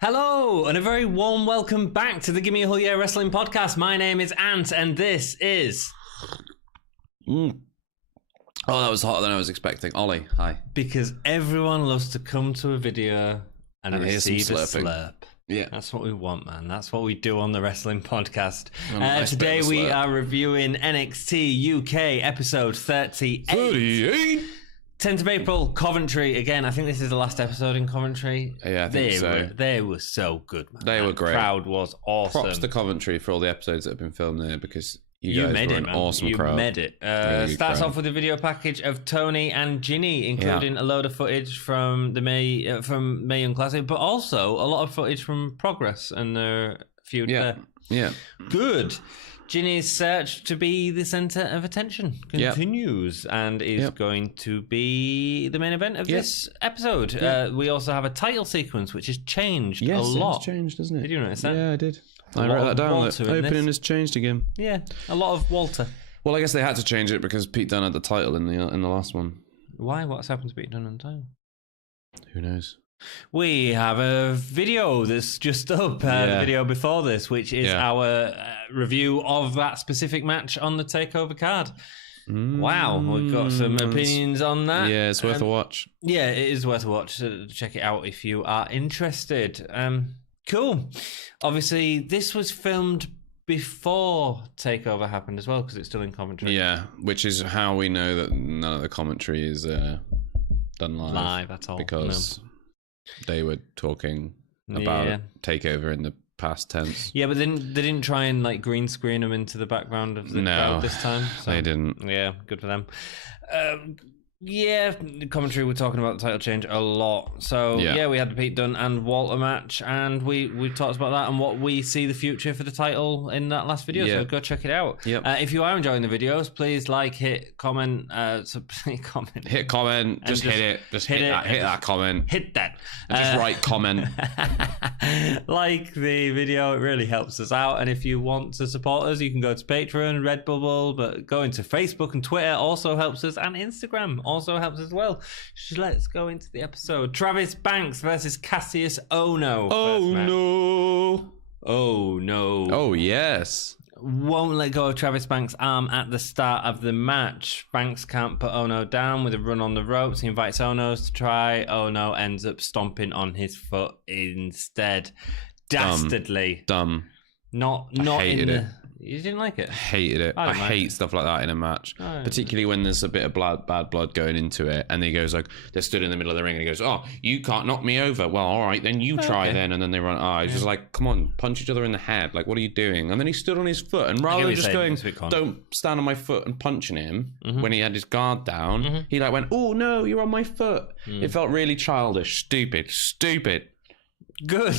Hello, and a very warm welcome back to the Gimme Wrestling Podcast. My name is Ant, and this is... Oh, that was hotter than I was expecting. Ollie, hi. Because everyone loves to come to a video and receive a slurp. Yeah. That's what we want, man. That's what we do on the Wrestling Podcast. Nice Today we are reviewing NXT UK episode 38. 10th of April, Coventry. Again, I think this is the last episode in Coventry. Yeah, I think so. They were so good, man. They were great. The crowd was awesome. Props to Coventry for all the episodes that have been filmed there, because you guys made were it, an man. awesome crowd. You made it. Starts off with a video package of Tony and Ginny, including a load of footage from the May Young Classic, but also a lot of footage from Progress and their feud there. Yeah. Good. Ginny's search to be the centre of attention continues and is going to be the main event of this episode. We also have a title sequence, which has changed a lot. It's changed, doesn't it? Did you notice that? Yeah, I did. I wrote that down. The opening has changed again. Yeah, a lot of Walter. Well, I guess they had to change it because Pete Dunne had the title in the last one. Why? What's happened to Pete Dunne on the title? Who knows? We have a video that's just up, the video before this, which is our review of that specific match on the TakeOver card. Wow, we've got some opinions on that. Yeah, it's worth a watch. Yeah, it is worth a watch. So check it out if you are interested. Cool. Obviously, this was filmed before TakeOver happened as well, because it's still in Coventry. Yeah, which is how we know that none of the commentary is done live at all. Because... they were talking about TakeOver in the past tense. Yeah, but then they didn't try and like green screen them into the background of the crowd this time. So, they didn't. Yeah, good for them. Commentary, we're talking about the title change a lot. So we had the Pete Dunne and Walter match, and we talked about that and what we see the future for the title in that last video. So go check it out. If you are enjoying the videos, please like, hit, comment, comment. Hit comment, just hit it. Just hit that comment. Hit that. And just write comment. Like the video, it really helps us out. And if you want to support us, you can go to Patreon, Redbubble, but going to Facebook and Twitter also helps us, and Instagram also helps as well. Let's go into the episode. Travis Banks versus Kassius Ohno. Oh no. Oh yes. Won't let go of Travis Banks' arm at the start of the match. Banks can't put Ohno down with a run on the ropes. He invites Ohno to try. Ohno ends up stomping on his foot instead. Dastardly. Dumb. Not hated it. You didn't like it? Hated it. I hate stuff like that in a match, particularly when there's a bit of bad blood going into it, and he goes like, they're stood in the middle of the ring, and he goes, "Oh, you can't knock me over. Well, all right, then you try then." And then they run. He's just like, "Come on, punch each other in the head. Like, what are you doing?" And then he stood on his foot, and rather than just going, "Don't stand on my foot," and punching him when he had his guard down, he like went, "Oh no, you're on my foot." It felt really childish, stupid. Good.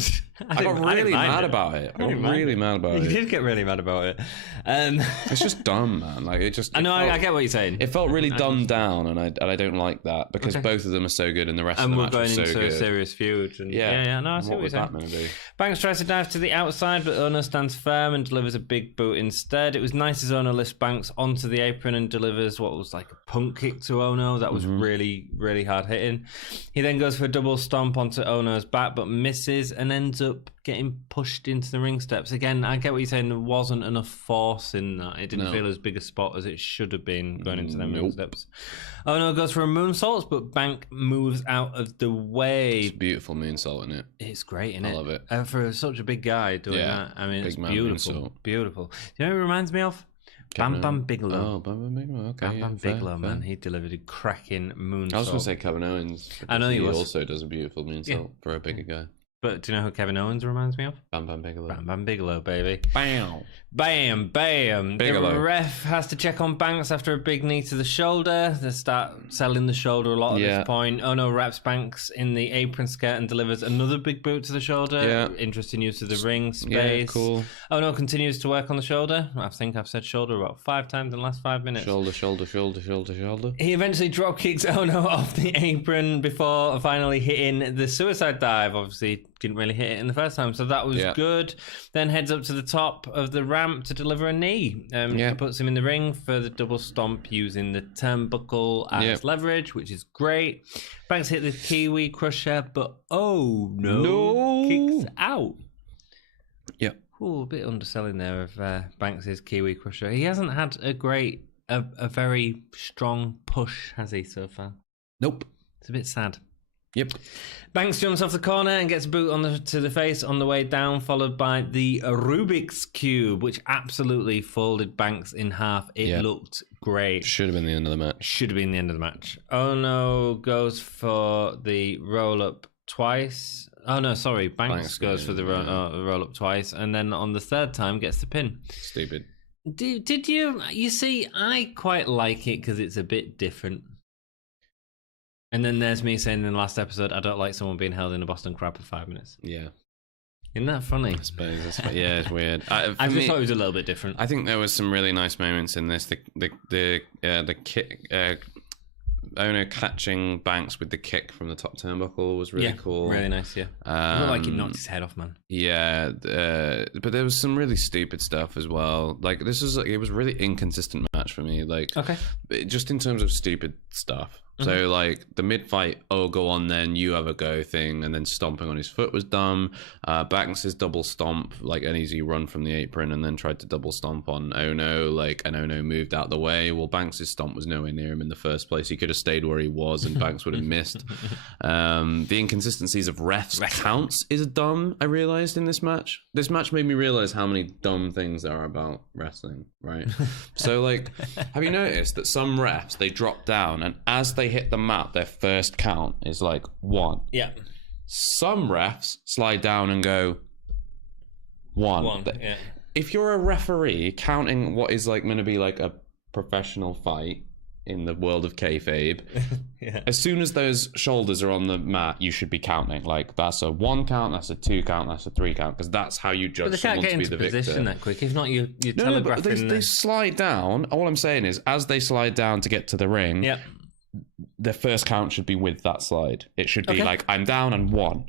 I got really mad about it. I got really mad about it. You did get really mad about it. It's just dumb, man. Like it just. I know. I get what you're saying. It felt really dumbed down, and I don't like that because both of them are so good, and the rest of the match was so good. And we're going into a serious feud. And no, I see what you're saying. Banks tries to dive to the outside, but Ohno stands firm and delivers a big boot instead. It was nice as Ohno lifts Banks onto the apron and delivers what was like a punk kick to Ohno. That was really, really hard hitting. He then goes for a double stomp onto Ohno's back, but misses and ends up getting pushed into the ring steps. Again, I get what you're saying. There wasn't enough force in that. It didn't feel as big a spot as it should have been going into them ring steps. Ohno goes for a moonsault, but Bank moves out of the way. It's a beautiful moonsault, isn't it? It's great, isn't it? I love it. For such a big guy doing that. I mean, it's beautiful. Moonsault. Beautiful. You know what it reminds me of? Bam Bam Bigelow. Oh, Bam Bam Bigelow. Okay. Bam Bam Bigelow, man. He delivered a cracking moonsault. I was going to say Kevin Owens. I know he also does a beautiful moonsault for a bigger guy. But do you know who Kevin Owens reminds me of? Bam Bam Bigelow. Bam Bam Bigelow, baby. Bam. Bam, bam. Bigelow. The ref has to check on Banks after a big knee to the shoulder. They start selling the shoulder a lot at this point. Ohno wraps Banks in the apron skirt and delivers another big boot to the shoulder. Yeah. Interesting use of the ring space. Yeah, cool. Ohno continues to work on the shoulder. I think I've said shoulder about 5 times in the last 5 minutes. Shoulder. He eventually drop kicks Ohno off the apron before finally hitting the suicide dive. Obviously, didn't really hit it in the first time, so that was good. Then heads up to the top of the ramp to deliver a knee. He puts him in the ring for the double stomp using the turnbuckle as leverage, which is great. Banks hit the Kiwi Crusher, but no. Kicks out. Yep. Ooh, a bit underselling there of Banks's Kiwi Crusher. He hasn't had a very strong push, has he, so far? Nope. It's a bit sad. Yep. Banks jumps off the corner and gets a boot to the face on the way down, followed by the Rubik's Cube, which absolutely folded Banks in half. It looked great. Should have been the end of the match. Should have been the end of the match. Ohno goes for the roll-up twice. Oh, no, sorry. Banks goes for the roll-up twice, and then on the third time gets the pin. Stupid. Did you... You see, I quite like it because it's a bit different. And then there's me saying in the last episode, I don't like someone being held in a Boston Crab for 5 minutes. Yeah. Isn't that funny? I suppose. It's weird. I just thought it was a little bit different. I think there was some really nice moments in this. The kick... Ohno catching Banks with the kick from the top turnbuckle was really cool. Really nice, yeah. It looked like he knocked his head off, man. Yeah, but there was some really stupid stuff as well. Like, it was a really inconsistent match for me. Like, just in terms of stupid stuff. So, like, the mid-fight, go on then, you have a go thing, and then stomping on his foot was dumb. Banks' double stomp, like an easy run from the apron, and then tried to double stomp on Ohno, and Ohno moved out the way. Well, Banks' stomp was nowhere near him in the first place. He could have stayed where he was, and Banks would have missed. The inconsistencies of refs counts is dumb, I realized, in this match. This match made me realize how many dumb things there are about wrestling, right? So, like, have you noticed that some refs, they drop down, and as they hit the mat, their first count is like 1. Yeah. Some refs slide down and go 1. Yeah. If you're a referee counting what is like going to be like a professional fight in the world of kayfabe, as soon as those shoulders are on the mat, you should be counting. Like, that's a 1 count, that's a 2 count, that's a 3 count, because that's how you judge someone to be the victor. But they can't get into position that quick. If not, you're telegraphing. No, but they slide down. All I'm saying is, as they slide down to get to the ring, their first count should be with that slide. It should be like, I'm down and 1.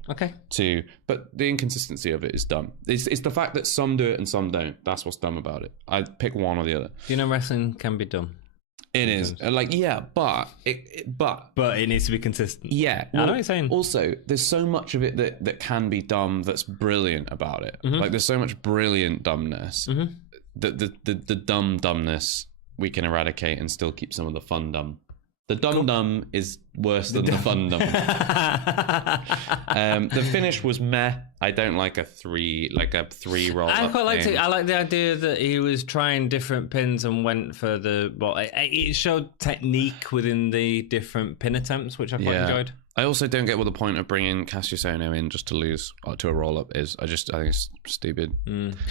2. But the inconsistency of it is dumb. It's the fact that some do it and some don't. That's what's dumb about it. I pick one or the other. Do you know wrestling can be dumb? It is. Like, yeah, but it needs to be consistent. Yeah. I know what you're saying. Also, there's so much of it that can be dumb that's brilliant about it. Like, there's so much brilliant dumbness. The dumbness we can eradicate and still keep some of the fun dumb. The dumb is worse than the fun dumb. The finish was meh. I don't like a 3 roll. I quite liked it. I like the idea that he was trying different pins and went for the. Well, it showed technique within the different pin attempts, which I quite enjoyed. I also don't get what the point of bringing Kassius Ohno in just to lose to a roll up is. I think it's stupid.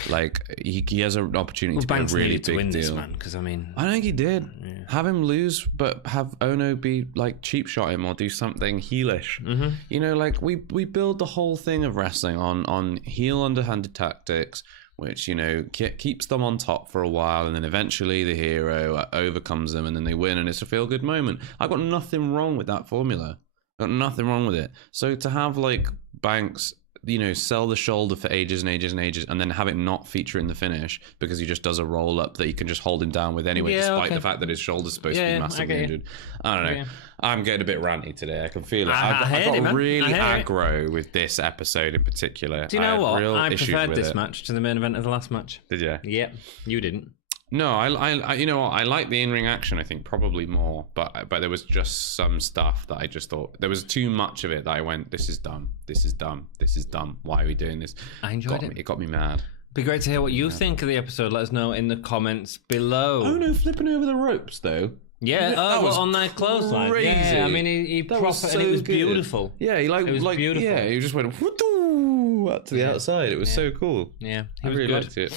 Like, he has an opportunity to be a really big to win deal. This, man, because I mean, I think he did. Yeah. Have him lose, but have Ohno be like cheap shot him or do something heelish. You know, like we build the whole thing of wrestling on heel underhanded tactics, which, you know, keeps them on top for a while, and then eventually the hero overcomes them, and then they win, and it's a feel good moment. I've got nothing wrong with that formula. Got nothing wrong with it. So to have like Banks, you know, sell the shoulder for ages and ages and ages, and then have it not feature in the finish because he just does a roll up that you can just hold him down with anyway, despite the fact that his shoulder's supposed to be massively injured. I don't know. Yeah. I'm getting a bit ranty today. I can feel it. I got really aggro with this episode in particular. Do you know what? I preferred this match to the main event of the last match. Did you? Yep. You didn't. No, I you know what? I like the in-ring action, I think, probably more, but there was just some stuff that I just thought there was too much of it that I went, this is dumb, this is dumb, this is dumb. Why are we doing this? I enjoyed it. It got me mad. Be great to hear what you think of the episode. Let us know in the comments below. Oh no, flipping over the ropes though. Yeah, that was on that clothesline. Yeah, I mean, he proper, so and it was beautiful. Yeah, he it was beautiful. Yeah, he just went up to the outside. It was so cool. Yeah, I really liked it.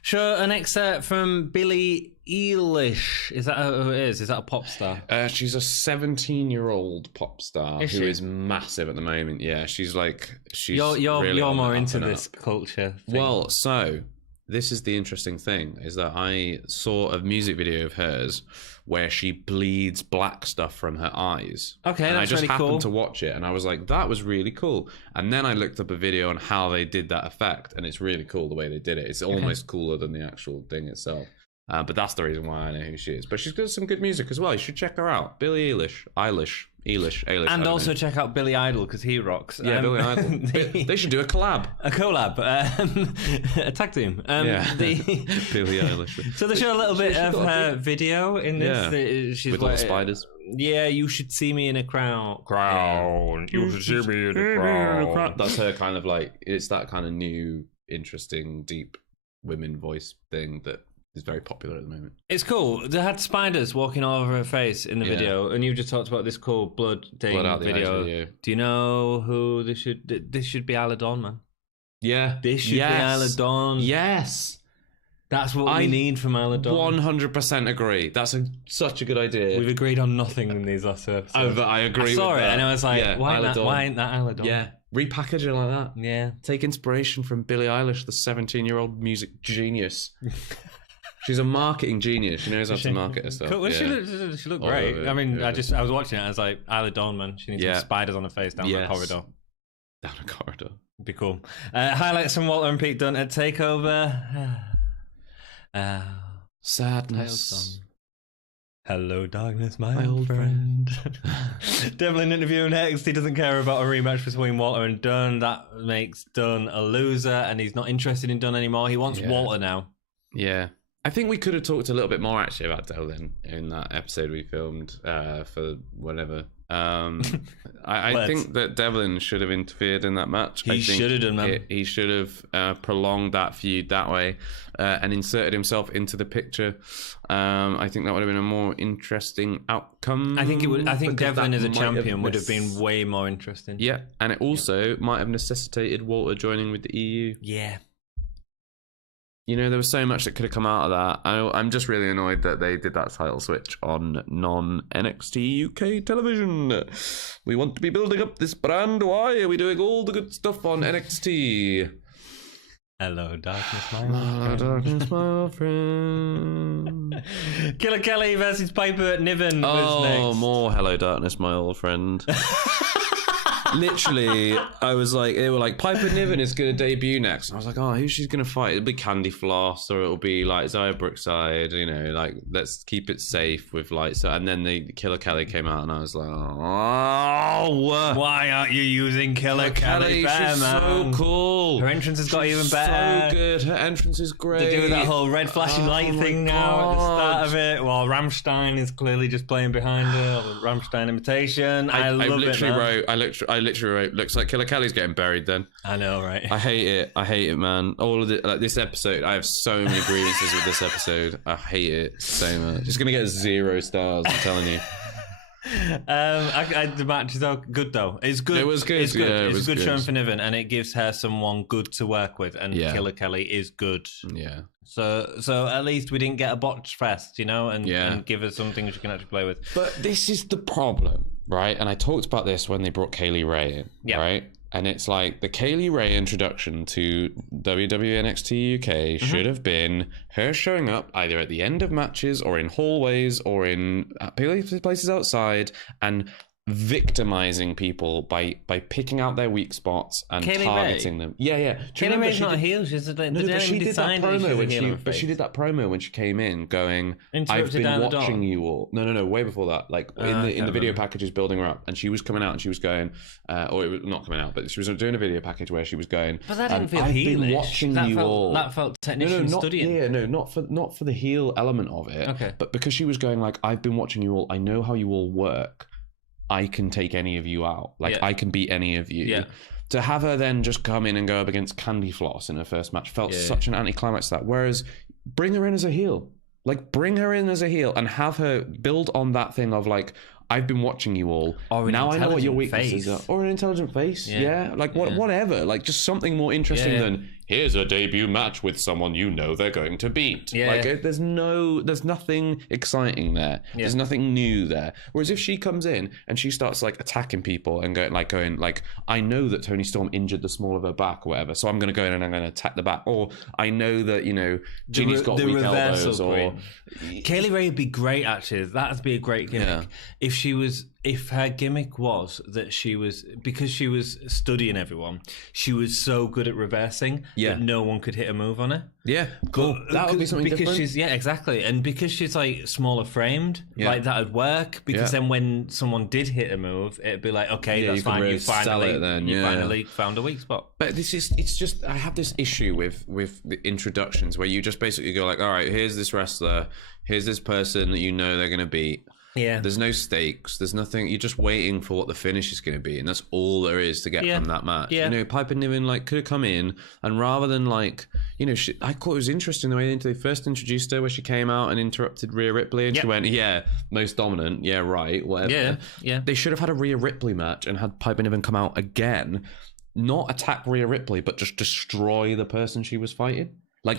Show an excerpt from Billie Eilish. Is that who it is? Is that a pop star? She's a 17-year-old pop star who is massive at the moment. Yeah, she's you're really more into this culture thing. Well, so this is the interesting thing, is that I saw a music video of hers where she bleeds black stuff from her eyes. Okay, and that's I just really happened cool. to watch it, and I was like, that was really cool. And then I looked up a video on how they did that effect, and it's really cool the way they did it. It's almost cooler than the actual thing itself. But that's the reason why I know who she is. But she's got some good music as well. You should check her out. Billie Eilish. And also check out Billy Idol, because he rocks. Yeah, Billy Idol. They should do a collab. A collab. A tag team. Billie Eilish. So they show a little bit of her video in this. Yeah. She's with all the spiders. Yeah, you should see me in a crowd. You should see me in a crowd. That's her kind of like, it's that kind of new, interesting, deep women voice thing that is very popular at the moment. It's cool. They had spiders walking all over her face in the video, and you just talked about this cool blood video. Do you know who this should? This should be Isla Dawn, man. Yeah, this should be Isla Dawn. Yes, that's what we need from Isla Dawn. 100% agree. That's such a good idea. We've agreed on nothing in these last episodes. I agree. I saw with it, that. and I was like, why ain't that Isla Dawn? Yeah, repackage it like that. Yeah, take inspiration from Billie Eilish, the 17-year-old music genius. She's a marketing genius. She knows how to market herself. Cool. Well, she looked great. I mean, I was watching it. I was like, Isla Dawn, man. She needs some spiders on her face down the corridor. Down a corridor. Be cool. Highlights from Walter and Pete Dunne at Takeover. Sadness. Hello, darkness, my old friend. Devlin interviewing next. He doesn't care about a rematch between Walter and Dunne. That makes Dunne a loser, and he's not interested in Dunne anymore. He wants Walter now. Yeah. I think we could have talked a little bit more actually about Devlin in that episode we filmed for whatever. I think that Devlin should have interfered in that match. He should have done that. He should have prolonged that feud that way and inserted himself into the picture. I think that would have been a more interesting outcome. I think it would. I think Devlin as a champion would have been way more interesting. Yeah, and it also might have necessitated Walter joining with the EU. Yeah. You know, there was so much that could have come out of that. I'm just really annoyed that they did that title switch on non-NXT UK television. We want to be building up this brand. Why are we doing all the good stuff on NXT? Hello, darkness, my friend. Killer Kelly versus Piper Niven was next. Oh, more Hello, darkness, my old friend. Literally, I was like, they were like, Piper Niven is going to debut next. And I was like, oh, who's she's going to fight? It'll be Candy Floss, or it'll be like Xia Brookside, you know, like, let's keep it safe with like, so. And then the Killer Kelly came out, and I was like, oh, why aren't you using Killer Kelly? She's so cool. Her entrance has got even better. So good. Her entrance is great. They do that whole red flashing light thing now at the start of it, while Rammstein is clearly just playing behind her. The Rammstein imitation. I love it. I literally wrote, looks like Killer Kelly's getting buried then. I know, right? I hate it, man. All of it, like this episode, I have so many grievances with this episode. I hate it so much. It's gonna get 0 stars, I'm telling you. The match is good though. It's good. It was good. It's good. Yeah, it's a good showing for Niven, and it gives her someone good to work with. And Killer Kelly is good. Yeah. So at least we didn't get a botch fest, you know, and give her something she can actually play with. But this is the problem, right? And I talked about this when they brought Kaylee Ray in, right? And it's like the Kaylee Ray introduction to WWE NXT UK should have been her showing up either at the end of matches or in hallways or in places outside and victimizing people by picking out their weak spots and targeting them. Yeah. Kaylee Ray's not a heel. She's she did that promo but she did that promo when she came in, going, "I've been watching you all." No, way before that. Like in the video packages building her up, and she was coming out and she was going, or it was not coming out, but she was doing a video package where she was going. But that didn't feel I've heelish. been watching you all. That felt technician studying. Yeah, no, not for the heel element of it. Okay. But because she was going like, "I've been watching you all. I know how you all work. I can take any of you out. Like, I can beat any of you." Yeah. To have her then just come in and go up against Candy Floss in her first match felt such an anticlimax to that. Whereas, bring her in as a heel. Like, bring her in as a heel and have her build on that thing of like, I've been watching you all. Now I know what your weaknesses are. Or an intelligent face. Yeah. Like, whatever. Like, just something more interesting than here's a debut match with someone you know they're going to beat. Yeah. Like, there's nothing exciting there. Yeah. There's nothing new there. Whereas if she comes in and she starts like attacking people and going, I know that Toni Storm injured the small of her back or whatever, so I'm going to go in and I'm going to attack the back. Or I know that, Ginny's got weak elbows. Or Kaylee Ray would be great, actually. That'd be a great gimmick. Yeah. If her gimmick was that because she was studying everyone, she was so good at reversing that no one could hit a move on her. Yeah, cool. That would be something different. Exactly. And because she's like smaller framed, like that would work. Because then when someone did hit a move, it'd be like, okay, that's fine. You finally found a weak spot. But it's just I have this issue with the introductions where you just basically go like, all right, here's this wrestler, here's this person that you know they're going to beat. Yeah. There's no stakes. There's nothing. You're just waiting for what the finish is going to be, and that's all there is to get from that match. Yeah. Piper Niven could have come in, and rather than I thought it was interesting the way they first introduced her, where she came out and interrupted Rhea Ripley, and she went, most dominant, right, whatever. Yeah. They should have had a Rhea Ripley match and had Piper Niven come out again, not attack Rhea Ripley, but just destroy the person she was fighting.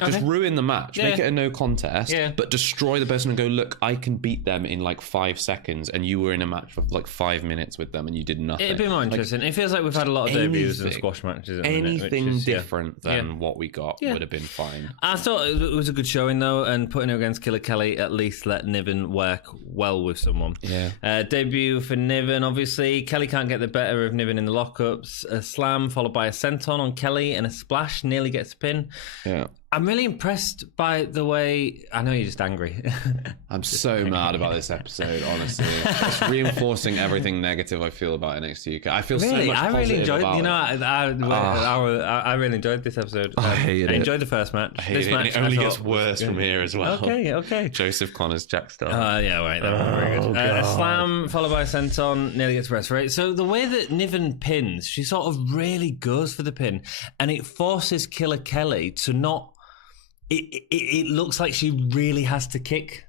Just ruin the match, make it a no contest, but destroy the person and go, look, I can beat them in 5 seconds, and you were in a match for 5 minutes with them and you did nothing. It'd be more interesting. It feels like we've had a lot of debuts and squash matches. Anything different than what we got would have been fine. I thought it was a good showing, though, and putting her against Killer Kelly at least let Niven work well with someone. Yeah. Debut for Niven, obviously. Kelly can't get the better of Niven in the lockups. A slam followed by a senton on Kelly, and a splash nearly gets a pin. Yeah. I'm really impressed by the way... I know you're just angry. I'm so mad about this episode, honestly. It's reinforcing everything negative I feel about NXT UK. I feel so much I really enjoyed it. I really enjoyed this episode. I enjoyed the first match. This match it only gets worse from here as well. Okay. Joseph Connors, Jack Starr. Right. Very good. A slam followed by a senton, nearly gets rest, right? So the way that Niven pins, she sort of really goes for the pin, and it forces Killer Kelly to not... It looks like she really has to kick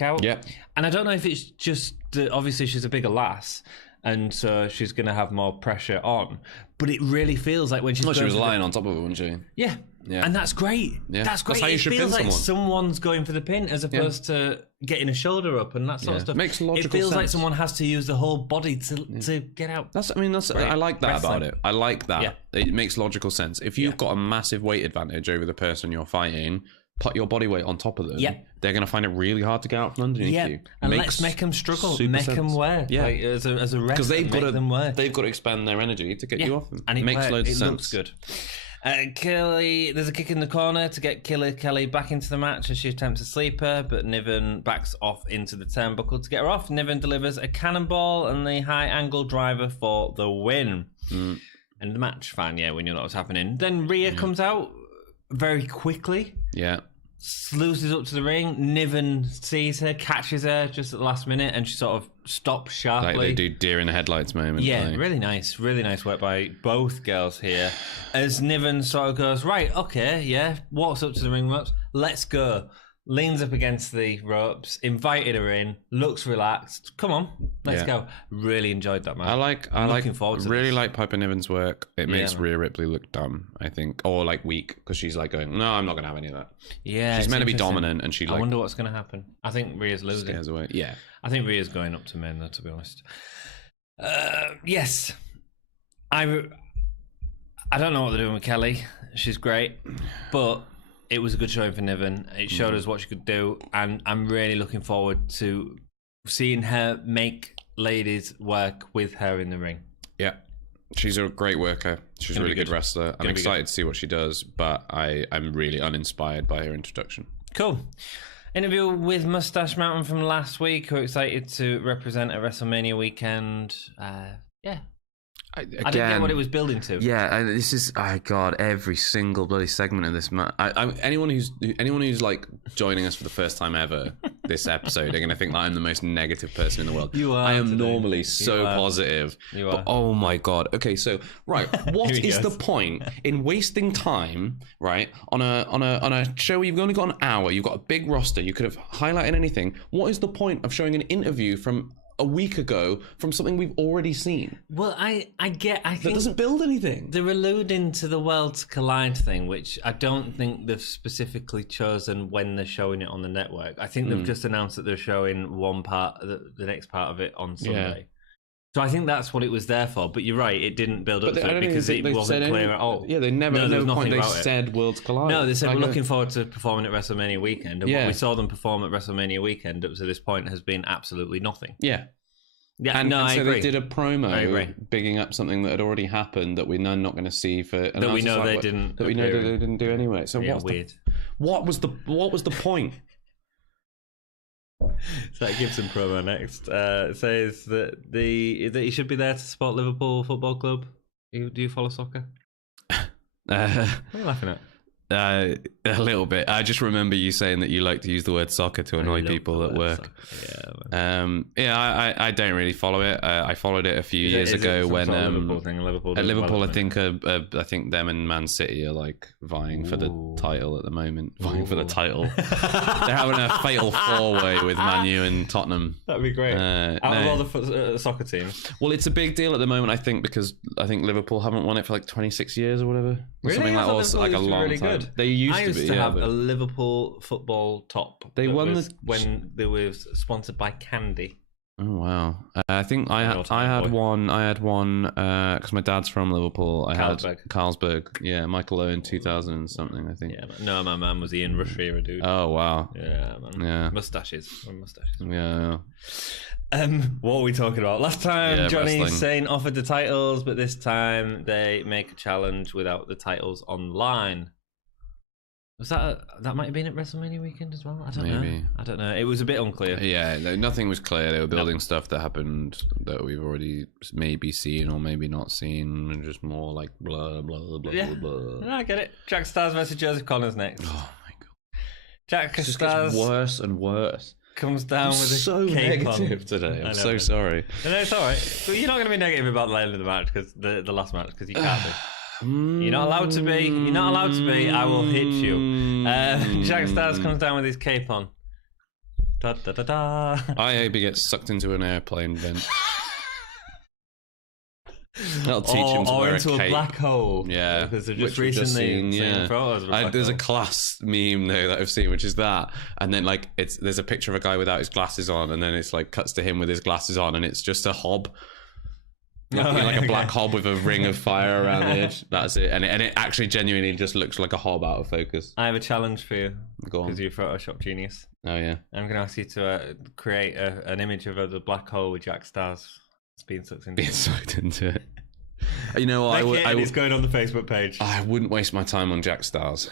out. Yeah. And I don't know if it's just that obviously she's a bigger lass, and so she's going to have more pressure on. But it really feels like when she's... she was lying on top of it, wasn't she? Yeah. And that's great. Yeah. That's great. That's how you should it feels pin like someone. Someone's going for the pin as opposed to getting a shoulder up and that sort of stuff. Makes logical sense. It feels like someone has to use the whole body to get out. I like that about it. I like that. Yeah. It makes logical sense. If you've got a massive weight advantage over the person you're fighting, put your body weight on top of them. Yeah. They're going to find it really hard to get out from underneath you. And let's make them struggle. Make them work. Yeah. As a wrestler, because they've got to expend their energy to get you off them. And it makes loads of sense. It looks good. Kelly, there's a kick in the corner to get Killer Kelly back into the match as she attempts a sleeper, but Niven backs off into the turnbuckle to get her off. Niven delivers a cannonball and the high angle driver for the win. And the match, fine, we knew that was happening. Then Rhea comes out very quickly. Yeah. Sluices up to the ring. Niven sees her, catches her just at the last minute, and she sort of stops sharply. Like they do deer in the headlights moment. Yeah, really nice work by both girls here. As Niven sort of goes, right, okay, walks up to the ring ropes, let's go. Leans up against the ropes, invited her in, looks relaxed. Come on, let's go. Really enjoyed that match. Looking forward to really this. Like Piper Niven's work. It makes Rhea Ripley look dumb, I think, or weak, because she's going, no, I'm not going to have any of that. Yeah, she's meant to be dominant, and I wonder what's going to happen. I think Rhea's losing. Scares away. Yeah, I think Rhea's going up to men, though, to be honest. Yes, I don't know what they're doing with Kelly. She's great, but it was a good showing for Niven. It showed us what she could do, and I'm really looking forward to seeing her make ladies work with her in the ring. Yeah, she's a great worker. She's a really good wrestler. I'm excited to see what she does, but I'm really uninspired by her introduction. Cool. Interview with Mustache Mountain from last week. We're excited to represent at WrestleMania weekend. I didn't get what it was building to. Yeah, and this is, God, every single bloody segment of this match. Anyone who's joining us for the first time ever this episode, they're going to think that I'm the most negative person in the world. You are. I am normally so positive. You are. But, oh my God. Okay, so what is the point in wasting time, right, on a show where you've only got an hour, you've got a big roster, you could have highlighted anything. What is the point of showing an interview from a week ago from something we've already seen. Well, I think that doesn't build anything. They're alluding to the Worlds Collide thing, which I don't think they've specifically chosen when they're showing it on the network. I think they've just announced that they're showing one part, the next part of it on Sunday. Yeah. So I think that's what it was there for. But you're right, it didn't build up to it because it wasn't clear at all. Yeah, they never. No, at no point they said Worlds Collide. No, they said we're looking forward to performing at WrestleMania weekend. And what we saw them perform at WrestleMania weekend up to this point has been absolutely nothing. Yeah. Yeah, and I so agree. they did a promo bigging up something that had already happened that we're now not going to see for. And that we know they didn't. That we know that they didn't do anyway. So what's weird. What was the point? So that Gibson promo next says that that he should be there to support Liverpool Football Club. Do you follow soccer? What are you laughing at? A little bit. I just remember you saying that you like to use the word soccer to annoy people at work. I don't really follow it. I followed it a few years ago when Liverpool at Liverpool. I think them and Man City are like vying for the title at the moment. Vying for the title. They're having a fatal four-way with Man U and Tottenham. That'd be great. Out of all the soccer teams. Well, it's a big deal at the moment. I think because Liverpool haven't won it for like 26 years or whatever. Really? Something like that. Like a long time. Good. They used to have a Liverpool football top. They won when they were sponsored by Candy. Oh wow! I think I had one because my dad's from Liverpool. I had Carlsberg. Yeah, Michael Owen 2000 and something. I think. Yeah, no, my man was Ian Rush era dude. Oh wow! Yeah, man. Yeah, mustaches. Yeah. What are we talking about? Last time, Johnny Saint offered the titles, but this time they make a challenge without the titles online. Was that might have been at WrestleMania weekend as well? I don't know. It was a bit unclear. Yeah, nothing was clear. They were building stuff that happened that we've already maybe seen or maybe not seen, and just more like blah blah blah blah. No, I get it. Jack Stars versus Joseph Connors next. Oh my god, Jack it Stars gets worse and worse. Comes down with a so cape negative on. Today. I'm so sorry. No, it's all right. But you're not going to be negative about the end of the match because the last match because you can't be. You're not allowed to be. You're not allowed to be. I will hit you. Jack Stars comes down with his cape on. Da, da, da, da. I hope he gets sucked into an airplane vent. That'll teach him to wear into a cape. A black hole. Yeah, because they've just recently seen photos of there's a class meme though that I've seen, which is that, and then like there's a picture of a guy without his glasses on, and then it's like cuts to him with his glasses on, and it's just a hob. Like a black hob with a ring of fire around the edge. That's it. And it actually genuinely just looks like a hob out of focus. I have a challenge for you. Go on. Because you're a Photoshop genius. Oh, yeah. I'm going to ask you to create an image of the black hole with Jack Stars being sucked into it. You know what? It's going on the Facebook page. I wouldn't waste my time on Jack Stars.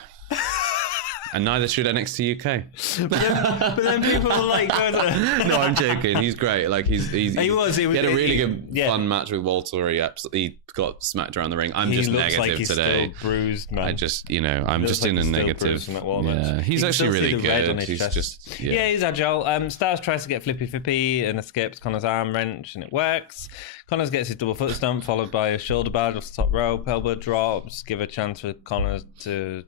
And neither should NXT UK. But then people are like, no, I'm joking. He's great. Like he had a really good fun match with Walter where he got smacked around the ring. I'm just negative like he's today. Still bruised, man. I just, I'm just in a negative. Yeah, he's actually really good. He's just he's agile. Stars tries to get flippy and escapes Connor's arm wrench, and it works. Connors gets his double foot stomp followed by a shoulder barge off the top rope. Elbow drops, give a chance for Connors to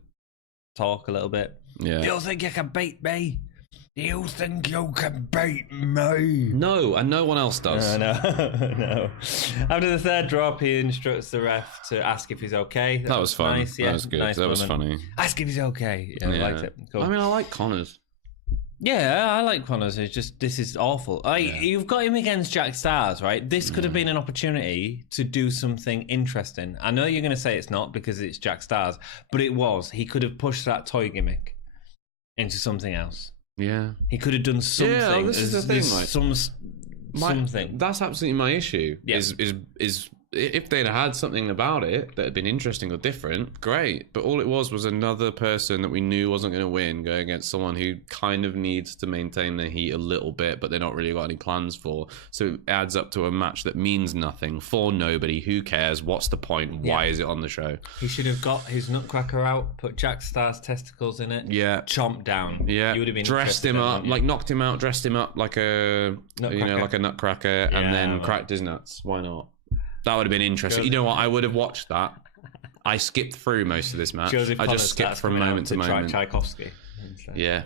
talk a little bit. Yeah. You think you can beat me? You think you can beat me? No, and no one else does. No. After the third drop, he instructs the ref to ask if he's okay. That was fun. Nice, that was good. Nice that was funny. Ask if he's okay. Yeah, I liked it. Cool. I mean, I like Connors. Yeah, I like Connors. It's just, this is awful. You've got him against Jack Stars, right? This could have been an opportunity to do something interesting. I know you're going to say it's not because it's Jack Stars, but it was. He could have pushed that toy gimmick into something else. Yeah. He could have done something. Yeah, this is the thing. Like, something. That's absolutely my issue. Yeah. Is if they'd had something about it that had been interesting or different, great. But all it was another person that we knew wasn't going to win going against someone who kind of needs to maintain their heat a little bit, but they're not really got any plans for. So it adds up to a match that means nothing for nobody. Who cares? What's the point? Why is it on the show? He should have got his nutcracker out, put Jack Star's testicles in it, chomped down. Yeah, you would have been dressed him up, like knocked him out, dressed him up like a like a nutcracker, and then cracked his nuts. Why not? That would have been interesting. You know what? I would have watched that. I skipped through most of this match. I just skipped from moment to moment. Tchaikovsky. Yeah.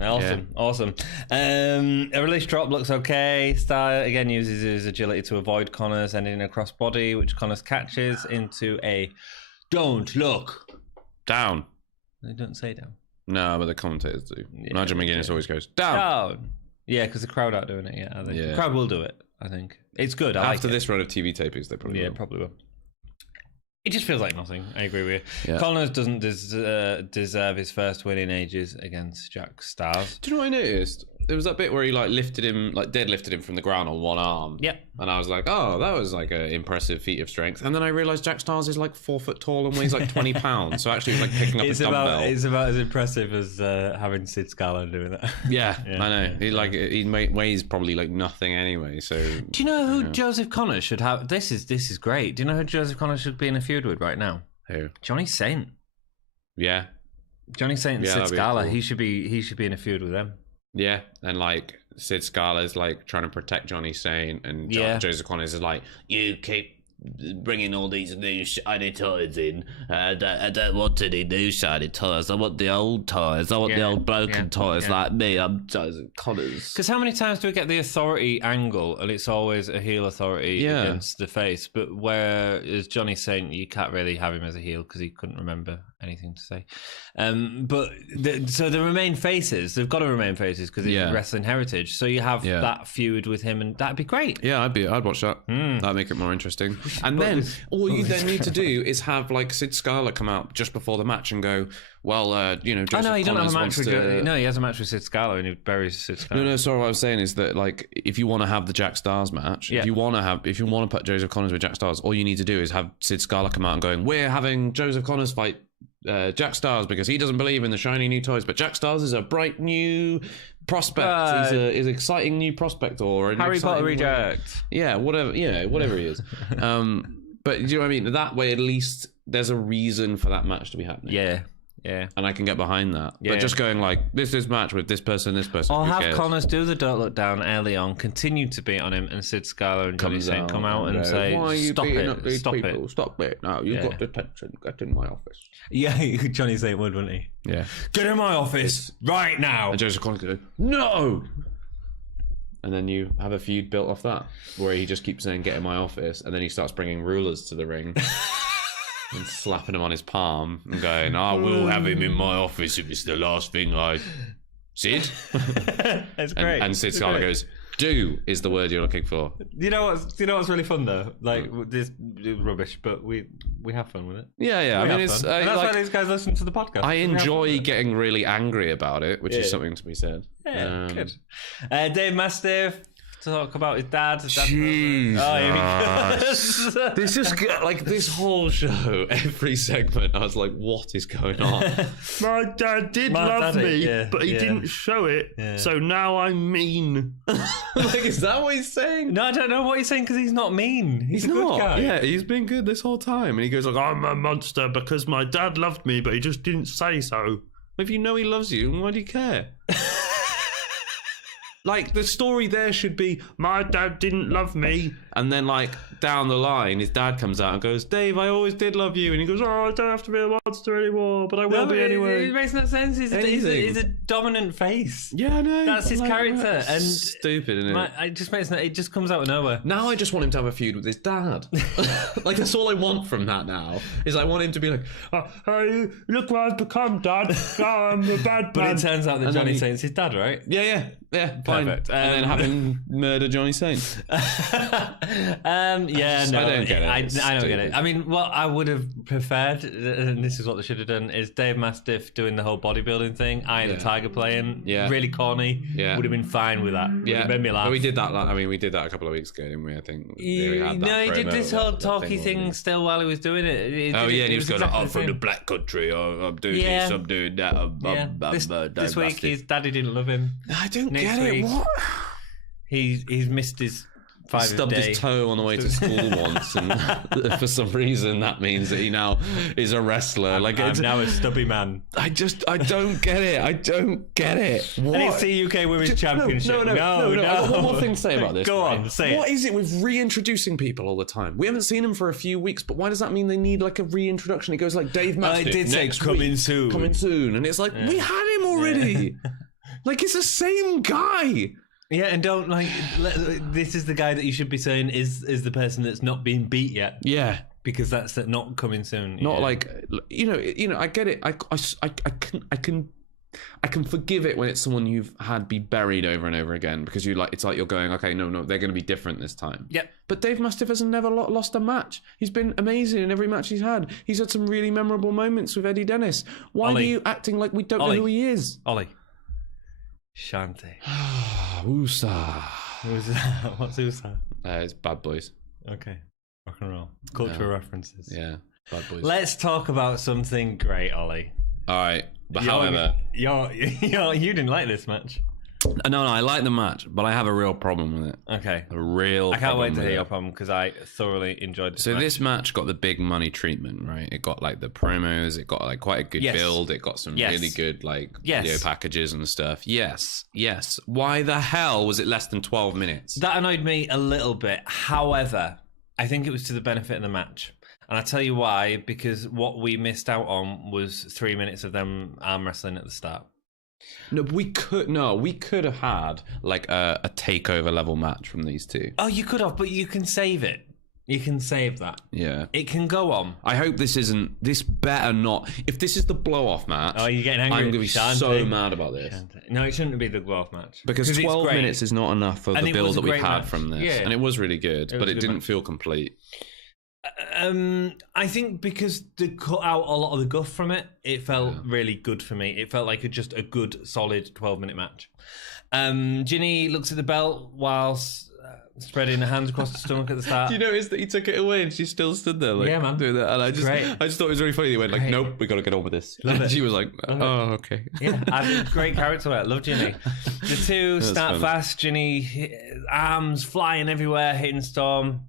Awesome. A release drop looks okay. Star again uses his agility to avoid Connors, ending in a crossbody, which Connors catches into a don't look down. They don't say down. No, but the commentators do. Nigel McGuinness always goes down. Yeah, because the crowd aren't doing it yet. The crowd will do it. I think it's good. After this run of TV tapings, they probably will. Probably will. It just feels like nothing. I agree with you. Yeah. Connors doesn't deserve his first win in ages against Jack Stars. Do you know what I noticed? There was that bit where he deadlifted him from the ground on one arm. Yep. And I was like, oh, that was like an impressive feat of strength. And then I realised Jack Stars is like 4 foot tall and weighs like 20 pounds. So actually, it was like picking up a dumbbell. It's about as impressive as having Sid Scala doing that. Yeah, I know. He weighs probably like nothing anyway. So do you know who Joseph Connors should have? This is great. Do you know who Joseph Connors should be in a feud with right now? Who? Johnny Saint. Yeah. Johnny Saint and Sid Scala. Cool. He should be in a feud with them. Yeah, and like Sid Scala's like trying to protect Johnny Saint, and Joseph Connors is like, you keep bringing all these new shiny toys in, and I don't want any new shiny toys. I want the old toys. I want the old broken toys like me. I'm Joseph Connors. Because how many times do we get the authority angle, and it's always a heel authority against the face? But whereas Johnny Saint, you can't really have him as a heel because he couldn't remember anything to say. So the remain faces. They've got to remain faces because it's wrestling heritage. So you have that feud with him, and that'd be great. Yeah, I'd watch that. That'd make it more interesting. And then all you then need to do is have like Sid Scala come out just before the match and go, well, Joseph he doesn't have a match with he has a match with Sid Scala and he buries Sid Scala. No, sorry, what I was saying is that like if you want to have the Jack Stars match, if you want to put Joseph Connors with Jack Stars, all you need to do is have Sid Scala come out and going, we're having Joseph Connors fight Jack Stars because he doesn't believe in the shiny new toys, but Jack Stars is a bright new prospect. He's an exciting new prospect or an Harry Potter reject. Yeah, whatever he is. But do you know what I mean? That way, at least there's a reason for that match to be happening. Yeah. And I can get behind that. Yeah. But just going like, this match with this person. Or have Connors do the don't look down early on, continue to beat on him, and Sid Scala and Johnny Saint come out and say, why are you stop beating it, up these stop people? it. Stop it. No, you've got detention. Get in my office. Yeah, Johnny Saint would, wouldn't he? Yeah. Get in my office right now. And Joseph Connors goes, no! And then you have a feud built off that, where he just keeps saying, get in my office, and then he starts bringing rulers to the ring. And slapping him on his palm and going, I will have him in my office if it's the last thing I... Sid? That's great. And Sid Scala goes, do is the word you're looking for. You know what's really fun though? Like, this is rubbish, but we have fun with it. Yeah. I mean, it's... and that's why these guys listen to the podcast. I enjoy getting really angry about it, which is something to be said. Yeah, good. Dave Mastiff... to talk about his dad. Jeez. Oh, this is like this whole show, every segment, I was like, what is going on? My dad did love me, but he didn't show it, so now I'm mean. Like, is that what he's saying? No, I don't know what he's saying because he's not mean. He's a not. Good guy. Yeah, he's been good this whole time. And he goes like, I'm a monster because my dad loved me, but he just didn't say so. If you know he loves you, why do you care? Like, the story there should be, my dad didn't love me. And then, like, down the line, his dad comes out and goes, Dave, I always did love you. And he goes, I don't have to be a monster anymore, but I will be anyway. It makes no sense. He's a dominant face. Yeah, I know. That's his character. And stupid, isn't it? It just comes out of nowhere. Now I just want him to have a feud with his dad. Like, that's all I want from that now. Is I want him to be like, hey, look what I've become, Dad. I'm a bad man. But it turns out that Johnny Saint's his dad, right? Yeah, fine. Perfect. And then have him murder Johnny Saint. I don't get it. I don't get it. I mean, what I would have preferred, and this is what they should have done, is Dave Mastiff doing the whole bodybuilding thing. The Tiger playing. Really corny. Would have been fine with that. Would have made me laugh. But we did that. We did that a couple of weeks ago, didn't we? I think. He did this whole talky thing still while he was doing it. And he was going, I'm from the black country. I'm doing this. I'm doing that. This week, his daddy didn't love him. I don't get it. What? He's missed his stubbed his toe on the way to school once, and for some reason that means that he now is a wrestler. I'm now a stubby man. I don't get it. I don't get it. What? NXT UK Women's Championship. No. I got one more thing to say about this. Go on, say it. What is it with reintroducing people all the time? We haven't seen them for a few weeks, but why does that mean they need like a reintroduction? It goes like Dave Mastiff. I did say coming soon. And it's like, we had him already. Like, it's the same guy. Yeah, and don't this is the guy that you should be saying is the person that's not being beat yet. Yeah. Because that's not coming soon. Not like, I get it. I can forgive it when it's someone you've had be buried over and over again, because it's like you're going, okay, no, they're going to be different this time. Yep. But Dave Mastiff has never lost a match. He's been amazing in every match he's had. He's had some really memorable moments with Eddie Dennis. Why are you acting like we don't know who he is? Ollie. Shanti. Usa. What's Usa? It's Bad Boys. Okay. Rock and roll. Cultural references. Yeah. Bad Boys. Let's talk about something great, Ollie. All right. But however... you didn't like this match. No, I like the match, but I have a real problem with it. Okay. I can't wait to hear your problem, because I thoroughly enjoyed this match. This match got the big money treatment, right? It got like the promos, it got like quite a good build, it got some really good like video packages and stuff. Yes. Why the hell was it less than 12 minutes? That annoyed me a little bit. However, I think it was to the benefit of the match. And I'll tell you why, because what we missed out on was 3 minutes of them arm wrestling at the start. No, we could have had like a takeover level match from these two. Oh, you could have, but you can save it. You can save that. Yeah. It can go on. I hope this better not. If this is the blow-off match, you're getting angry. I'm going to be so mad about this. No, it shouldn't be the blow-off match. Because 12 minutes is not enough for the build that we've had from this. Yeah. And it was really good, but it didn't feel complete. I think because they cut out a lot of the guff from it, it felt really good for me. It felt like just a good, solid 12-minute match. Ginny looks at the belt whilst spreading her hands across the stomach at the start. Do you notice that he took it away and she still stood there, like, doing that? And I just thought it was really funny. He went like, "Nope, we got to get on with this." And she was like, "Oh, okay." Yeah, great character work. Love Ginny. The two start fast. Ginny arms flying everywhere, hitting Storm.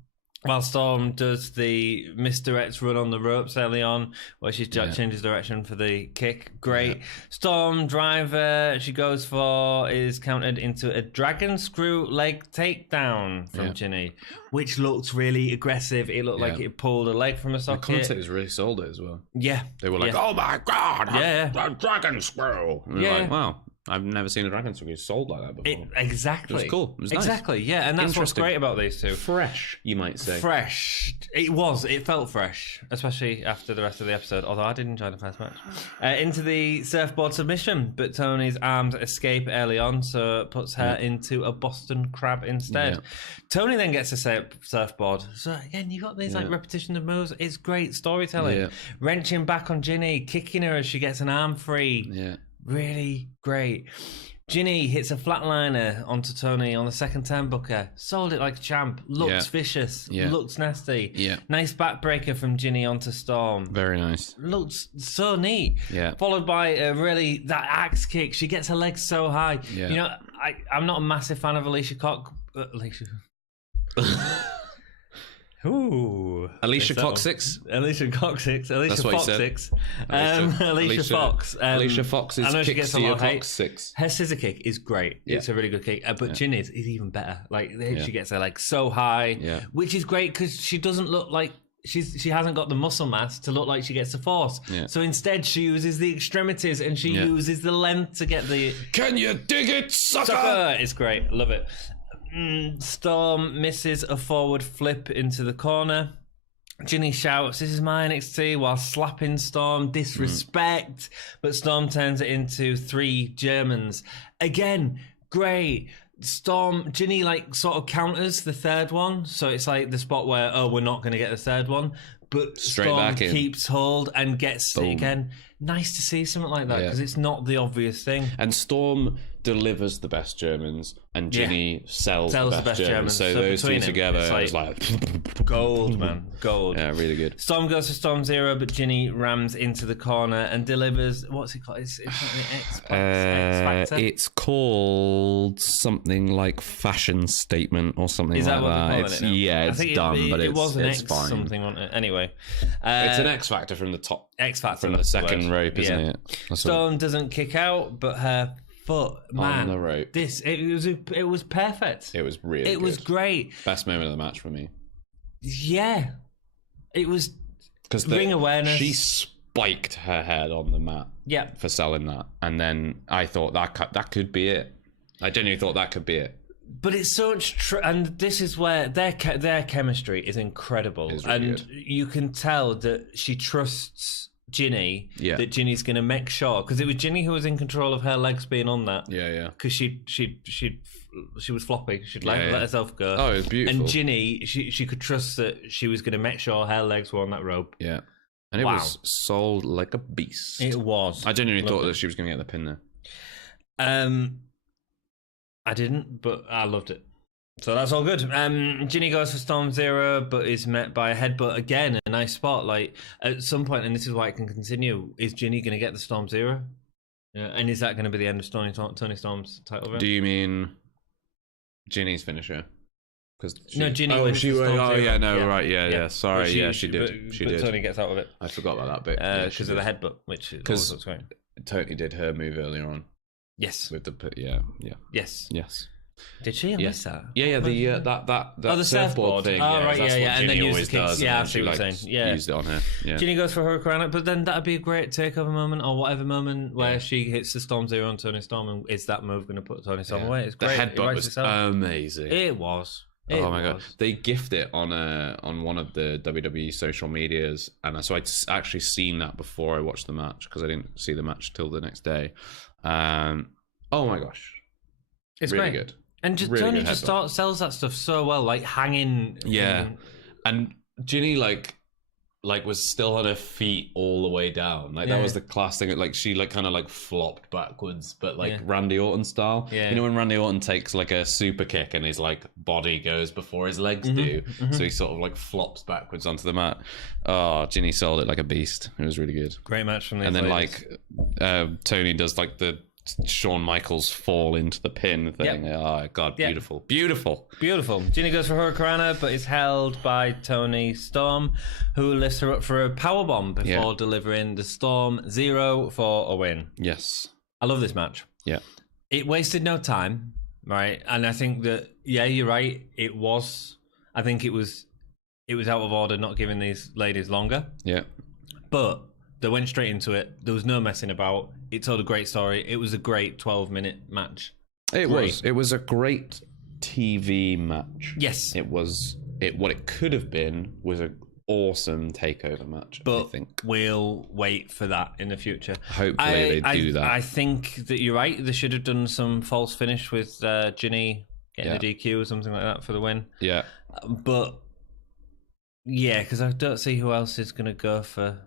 While Storm does the misdirect run on the ropes early on, where she changes direction for the kick. Great. Yeah. Storm driver she goes for is countered into a dragon screw leg takedown from Ginny, which looked really aggressive. It looked like it pulled a leg from a socket. The commentators really sold it as well. Yeah. They were like, "Oh my God, a dragon screw." And we were like, wow. I've never seen a dragon screw sold like that before. Exactly. It was cool. It was nice. Exactly, yeah. And that's what's great about these two. Fresh, you might say. Fresh. It was. It felt fresh, especially after the rest of the episode, although I did enjoy the first match. Into the surfboard submission, but Tony's arms escape early on, so it puts her into a Boston Crab instead. Yeah. Tony then gets a surfboard. So again, you got these like repetition of moves. It's great storytelling. Yeah. Wrenching back on Ginny, kicking her as she gets an arm free. Yeah. Really great. Ginny hits a flatliner onto Tony on the second turnbuckle. Sold it like a champ. Looks vicious. Looks nasty. Yeah. Nice backbreaker from Ginny onto Storm. Very nice. Looks so neat. Yeah. Followed by that axe kick. She gets her legs so high. Yeah. You know, I'm not a massive fan of Alicia Cox. Ooh, Alicia Fox. Alicia Fox. Alicia Fox's kick to your Cox 6. Her scissor kick is great. Yeah. It's a really good kick. But Ginny's is even better. Like she gets her like so high, which is great because she doesn't look like she hasn't got the muscle mass to look like she gets the force. Yeah. So instead, she uses the extremities and she uses the length to get the. Can you dig it, sucker? It's great. Love it. Storm misses a forward flip into the corner. Ginny shouts, "This is my NXT," while slapping Storm. Disrespect. But Storm turns it into 3 Germans. Again, great. Ginny like sort of counters the third one. So it's like the spot where, we're not going to get the third one. But Storm keeps hold and gets it again. Nice to see something like that because it's not the obvious thing. And Storm delivers the best Germans and Ginny sells the best Germans. So those two together, it's like gold, man. Gold. Yeah, really good. Storm goes for Storm Zero, but Ginny rams into the corner and delivers. What's it called? It's not the X Factor. It's called something like Fashion Statement or something like that. Is that what they're calling it now? It's dumb, but it's fine. Something on it. Anyway, it's an X Factor from the top. X Factor from the second rope, isn't it? Storm doesn't kick out, but her foot, man, on the rope. It was perfect. It was really. It was great. Best moment of the match for me. Yeah, it was because ring awareness. She spiked her head on the mat. Yeah. For selling that, and then I thought that could be it. I genuinely thought that could be it. But it's so much, and this is where their chemistry is incredible, really good. You can tell that she trusts Ginny. Yeah. That Ginny's going to make sure, because it was Ginny who was in control of her legs being on that. Yeah. Because she was floppy. She'd let herself go. Oh, it was beautiful. And Ginny, she could trust that she was going to make sure her legs were on that rope. Yeah. And it was sold like a beast. It was. I genuinely thought that she was going to get the pin there. I didn't, but I loved it. So that's all good. Ginny goes for Storm Zero, but is met by a headbutt again. A nice spot. Like, at some point, and this is why it can continue, is Ginny going to get the Storm Zero? Yeah, and is that going to be the end of Tony Storm's title run? Do you mean Ginny's finisher? No, Ginny. Oh, wins she. the Storm Oh, Zero. yeah, no, right, yeah. Sorry, she did. But She did. Tony gets out of it I forgot about that bit because of the headbutt, which because looks great. Tony did her move earlier on Yes. with the Yes. Did she? I missed that. Yeah. That the surfboard thing. Oh, right, that's yeah. what And then Ginny use the always kicks. does, Yeah, and I see she, what you're like, saying. Yeah. used it on her. Yeah. Ginny goes for Hurricane, but then that'd be a great takeover moment or whatever moment where she hits the Storm Zero on Tony Storm, and is that move going to put Tony Storm away? It's great. The headbutt was amazing. It was. Oh my god! They gift it on one of the WWE social medias, and so I'd actually seen that before I watched the match because I didn't see the match till the next day. Oh my gosh, it's really great. Good. And just, really Tony just sells that stuff so well, like hanging. Yeah, and Ginny like was still on her feet all the way down. Like that was the class thing. Like she kind of flopped backwards, but Randy Orton style. Yeah. You know when Randy Orton takes like a super kick and his like body goes before his legs do, so he sort of flops backwards onto the mat. Oh, Ginny sold it like a beast. It was really good. Great match from these and then ladies. Tony does the Shawn Michaels fall into the pin thing. Yep. Oh god, beautiful. Ginny goes for Hurricane, but is held by Tony Storm, who lifts her up for a powerbomb before delivering the Storm Zero for a win. Yes, I love this match. Yeah, it wasted no time, right? And I think that you're right. It was. I think it was out of order not giving these ladies longer. Yeah, but they went straight into it. There was no messing about. It told a great story. It was a great 12-minute match. It was a great TV match. Yes. What it could have been was an awesome takeover match, but I think. We'll wait for that in the future. Hopefully they do that. I think that you're right. They should have done some false finish with Ginny getting the DQ or something like that for the win. Yeah. But, because I don't see who else is going to go for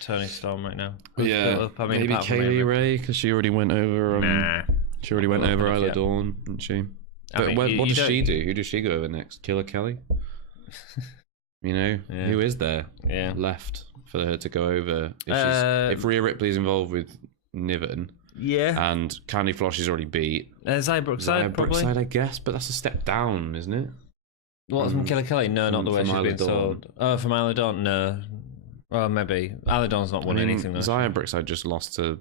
Tony Storm right now. Maybe Kaylee Ray, because she already went over. She already went over Isla Dawn, didn't she? But what does she do? Who does she go over next? Killer Kelly? Who is there left for her to go over? If Rhea Ripley's involved with Niven, and Candy Floss is already beat. Xia Brookside, probably. I guess, but that's a step down, isn't it? What from Killer Kelly? No, not the way she's been sold. Oh, from Isla Dawn? No. Well, maybe. Isla Dawn's not won anything, though. Xia Brookside just lost to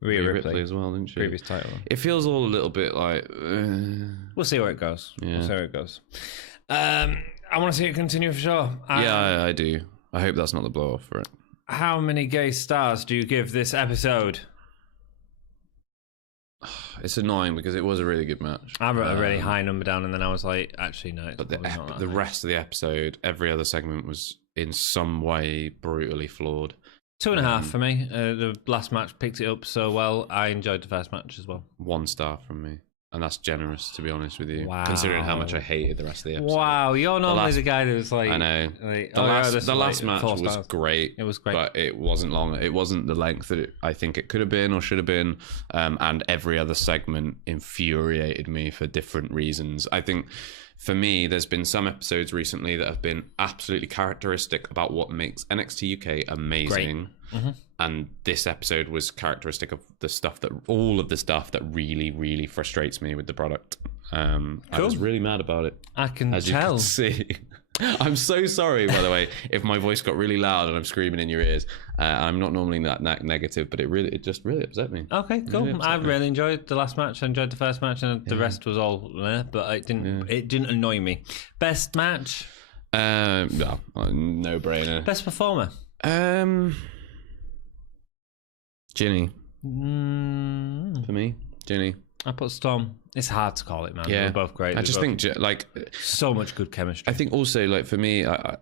Rhea Ripley as well, didn't she? Previous title. It feels all a little bit like... We'll see where it goes. I want to see it continue for sure. I do. I hope that's not the blow-off for it. How many gay stars do you give this episode? It's annoying because it was a really good match. I wrote a really high number down and then I was like, actually, no. But the rest of the episode, every other segment was in some way brutally flawed. 2.5 for me. The last match picked it up so well. I enjoyed the first match as well. 1 star from me. And that's generous, to be honest with you. Wow. Considering how much I hated the rest of the episode. Wow, you're normally the guy that was like... I know. The last match was great. It was great. But it wasn't long. It wasn't the length that I think it could have been or should have been. And every other segment infuriated me for different reasons. I think, for me, there's been some episodes recently that have been absolutely characteristic about what makes NXT UK amazing. And this episode was characteristic of all of the stuff that really, really frustrates me with the product. I was really mad about it. I can as tell. You can see. I'm so sorry, by the way, if my voice got really loud and I'm screaming in your ears. I'm not normally that negative, but it just really upset me. Okay, cool. I really enjoyed the last match. I enjoyed the first match, and the rest was all but it didn't. It didn't annoy me. Best match? No brainer. Best performer? Ginny. For me, Ginny. I put Storm. It's hard to call it, man. Yeah. They're both great. I just think, like... So much good chemistry. I think also, like, for me, I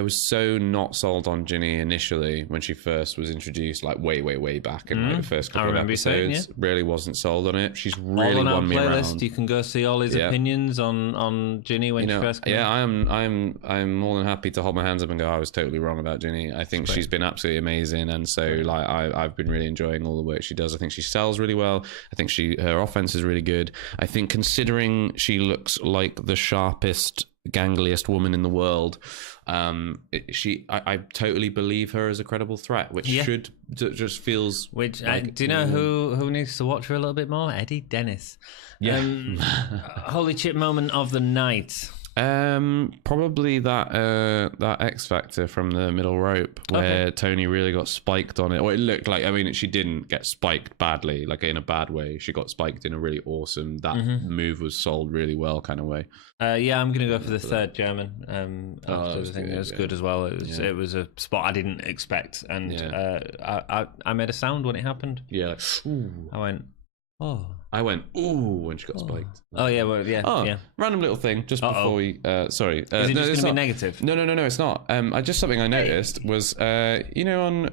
was so not sold on Ginny initially when she first was introduced, like, way back in like, the first couple of episodes. Really wasn't sold on it. She's really won me around. You can go see all his opinions on Ginny when she first came out. I'm more than happy to hold my hands up and go, I was totally wrong about Ginny. I think she's been absolutely amazing, and so, like, I've been really enjoying all the work she does. I think she sells really well. I think her offense is really good. I think considering she looks like the sharpest, gangliest woman in the world, I totally believe her as a credible threat, which just feels. Which do you know who needs to watch her a little bit more? Eddie Dennis. Yeah. Holy shit moment of the night. Probably that X Factor from the middle rope where Tony really got spiked on it. Or it looked like, I mean, she didn't get spiked badly, like in a bad way. She got spiked in a really awesome, that move was sold really well kind of way. I'm going to go for the third German. After the thing, it was good as well. It was a spot I didn't expect, and I made a sound when it happened. Yeah, like, ooh. I went, oh. I went, ooh, when she got spiked. Oh, yeah, well, yeah. Random little thing, just before we... sorry. Is it just going to be negative? No, it's not. Just something I noticed was, on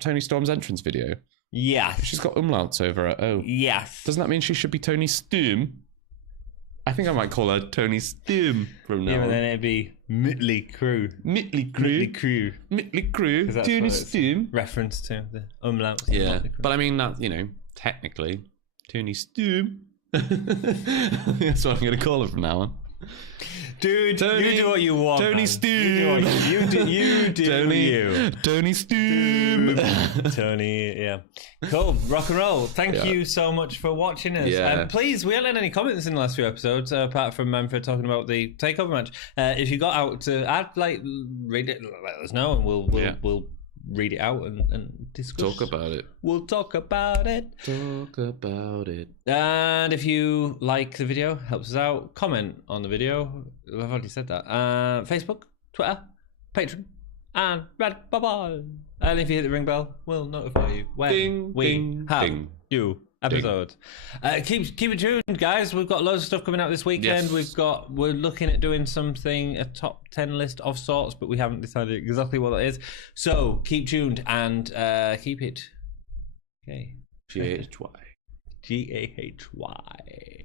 Tony Storm's entrance video? Yes. She's got umlauts over her O. Yes. Doesn't that mean she should be Tony Storm? I think I might call her Tony Storm from now on. Yeah, then it'd be Mitley Crew. Mitley Crew. Tony Storm. Reference to the umlauts. Yeah, but I mean, that, technically... Tony Storm. That's what I'm going to call it from now on. Dude, you do what you want. Tony Storm. You do Tony. Tony Storm. Tony, yeah. Cool. Rock and roll. Thank you so much for watching us. Yeah. Please, we haven't had any comments in the last few episodes, apart from Manfred talking about the takeover match. If you got out to read it, let us know, and we'll read it out and discuss. Talk about it. We'll talk about it. And if you like the video, helps us out, comment on the video. I've already said that. Facebook, Twitter, Patreon, and Red Bubble. And if you hit the ring bell, we'll notify you when we have new episodes. Keep it tuned, guys. We've got loads of stuff coming out this weekend. Yes. We're looking at doing something, a top 10 list of sorts, but we haven't decided exactly what that is. So keep tuned and keep it. Okay. G-A-H-Y. G-A-H-Y.